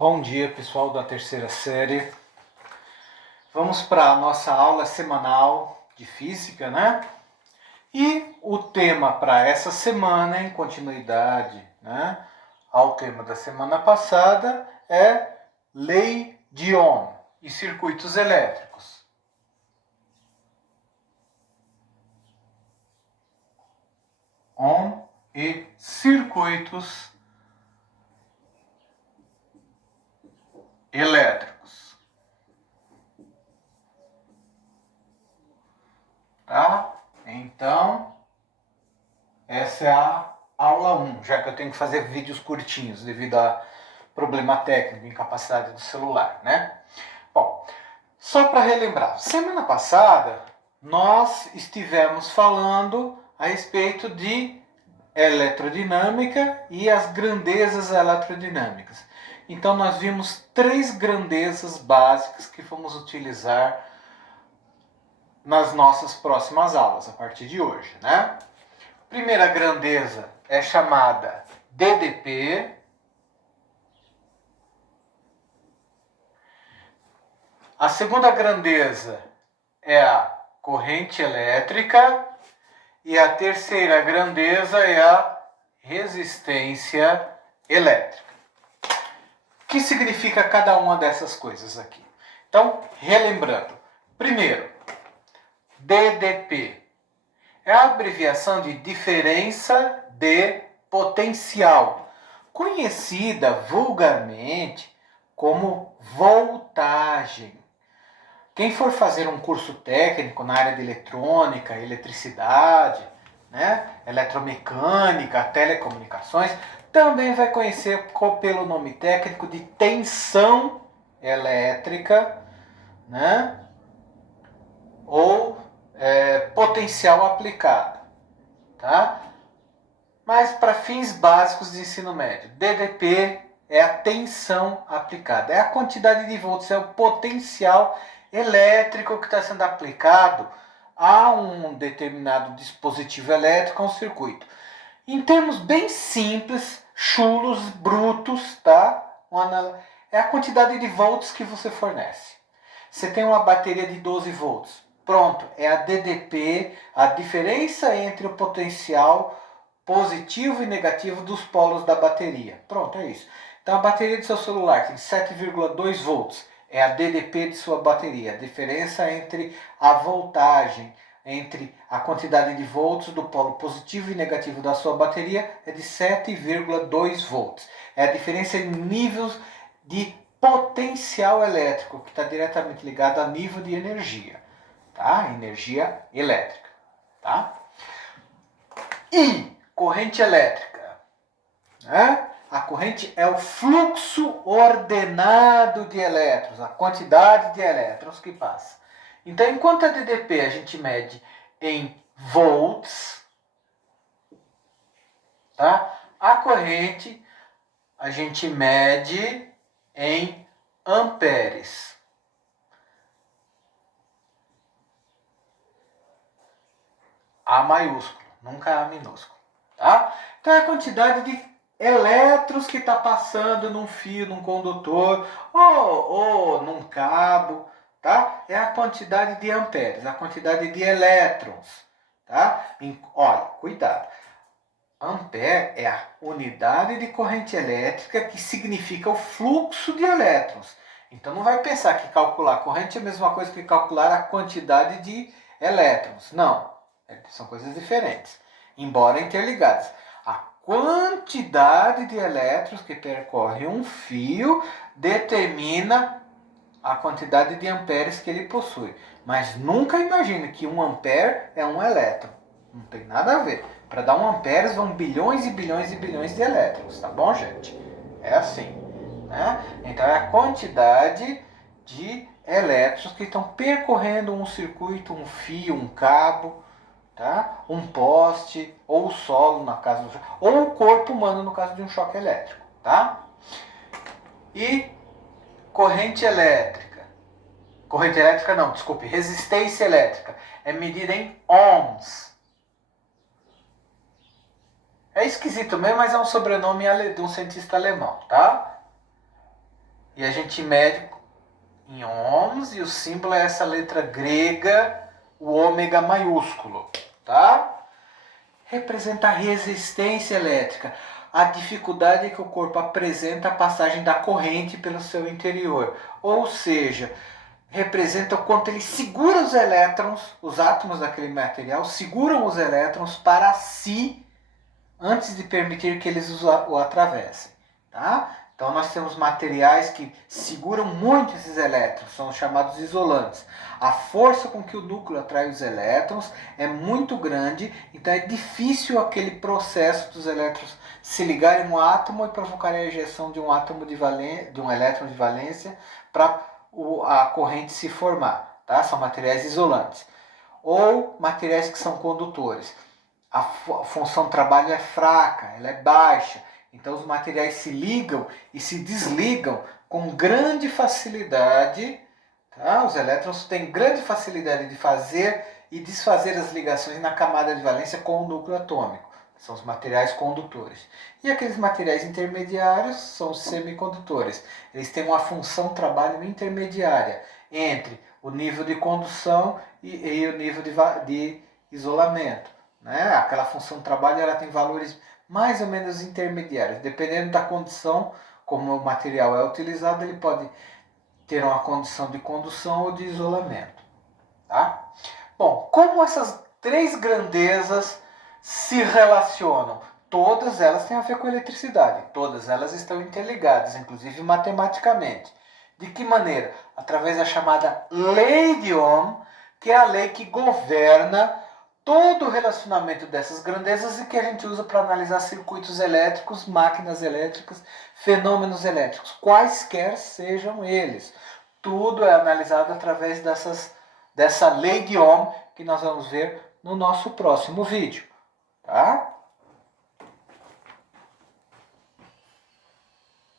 Bom dia, pessoal da terceira série. Vamos para a nossa aula semanal de física, né? E o tema para essa semana, em continuidade, né, ao tema da semana passada, é Lei de Ohm e circuitos elétricos. Ohm e circuitos elétricos. Tá? Então, essa é a aula 1, já que eu tenho que fazer vídeos curtinhos devido a problema técnico, incapacidade do celular, né? Bom, só para relembrar, semana passada nós estivemos falando a respeito de eletrodinâmica e as grandezas eletrodinâmicas. Então nós vimos 3 grandezas básicas que vamos utilizar nas nossas próximas aulas, a partir de hoje, né? Primeira grandeza é chamada DDP. A segunda grandeza é a corrente elétrica. E a terceira grandeza é a resistência elétrica. O que significa cada uma dessas coisas aqui? Então, relembrando. Primeiro, DDP é a abreviação de diferença de potencial, conhecida vulgarmente como voltagem. Quem for fazer um curso técnico na área de eletrônica, eletricidade, né, eletromecânica, telecomunicações, também vai conhecer pelo nome técnico de tensão elétrica, né, ou potencial aplicado, tá? Mas para fins básicos de ensino médio, DDP é a tensão aplicada, é a quantidade de volts, é o potencial elétrico que está sendo aplicado a um determinado dispositivo elétrico, a um circuito. Em termos bem simples, chulos, brutos, tá? É a quantidade de volts que você fornece. Você tem uma bateria de 12 volts. Pronto, é a DDP, a diferença entre o potencial positivo e negativo dos polos da bateria. Pronto, é isso. Então a bateria do seu celular tem 7,2 volts. É a DDP de sua bateria. A diferença entre a voltagem, entre a quantidade de volts do polo positivo e negativo da sua bateria é de 7,2 volts. É a diferença em níveis de potencial elétrico, que está diretamente ligado a nível de energia, tá? Energia elétrica, tá? E corrente elétrica, né? A corrente é o fluxo ordenado de elétrons, a quantidade de elétrons que passa. Então, enquanto a DDP a gente mede em volts, tá? A corrente a gente mede em amperes. A maiúsculo, nunca A minúsculo, tá? Então é a quantidade de elétrons que está passando num fio, num condutor ou num cabo, tá? É a quantidade de amperes, a quantidade de elétrons, tá? Olha, cuidado. Ampere é a unidade de corrente elétrica que significa o fluxo de elétrons. Então não vai pensar que calcular a corrente é a mesma coisa que calcular a quantidade de elétrons. Não, são coisas diferentes, embora interligadas. A quantidade de elétrons que percorre um fio determina a quantidade de amperes que ele possui. Mas nunca imagine que 1 ampere é um elétron. Não tem nada a ver. Para dar 1 ampere vão bilhões e bilhões e bilhões de elétrons, tá bom, gente? É assim, né? Então é a quantidade de elétrons que estão percorrendo um circuito, um fio, um cabo, tá? Um poste, ou o solo, no caso do ou o corpo humano, no caso de um choque elétrico, tá? E corrente elétrica. Corrente elétrica não, desculpe, resistência elétrica. É medida em ohms. É esquisito mesmo, mas é um sobrenome de um cientista alemão, tá? E a gente mede em ohms e o símbolo é essa letra grega, o ômega maiúsculo, tá? Representa a resistência elétrica, a dificuldade que o corpo apresenta a passagem da corrente pelo seu interior. Ou seja, representa o quanto ele segura os elétrons, os átomos daquele material seguram os elétrons para si antes de permitir que eles o atravessem. Tá? Então nós temos materiais que seguram muito esses elétrons, são chamados isolantes. A força com que o núcleo atrai os elétrons é muito grande, então é difícil aquele processo dos elétrons se ligarem a um átomo e provocarem a ejeção de um átomo de um elétron de valência para a corrente se formar. Tá? São materiais isolantes. Ou materiais que são condutores. A função trabalho é fraca, ela é baixa. Então os materiais se ligam e se desligam com grande facilidade. Tá? Os elétrons têm grande facilidade de fazer e desfazer as ligações na camada de valência com o núcleo atômico. São os materiais condutores. E aqueles materiais intermediários são os semicondutores. Eles têm uma função trabalho intermediária entre o nível de condução e o nível de isolamento. Né? Aquela função trabalho ela tem valores mais ou menos intermediários. Dependendo da condição como o material é utilizado, ele pode ter uma condição de condução ou de isolamento. Tá? Bom, como essas três grandezas se relacionam? Todas elas têm a ver com eletricidade. Todas elas estão interligadas, inclusive matematicamente. De que maneira? Através da chamada lei de Ohm, que é a lei que governa todo o relacionamento dessas grandezas e que a gente usa para analisar circuitos elétricos, máquinas elétricas, fenômenos elétricos, quaisquer sejam eles. Tudo é analisado através dessa lei de Ohm que nós vamos ver no nosso próximo vídeo. Tá?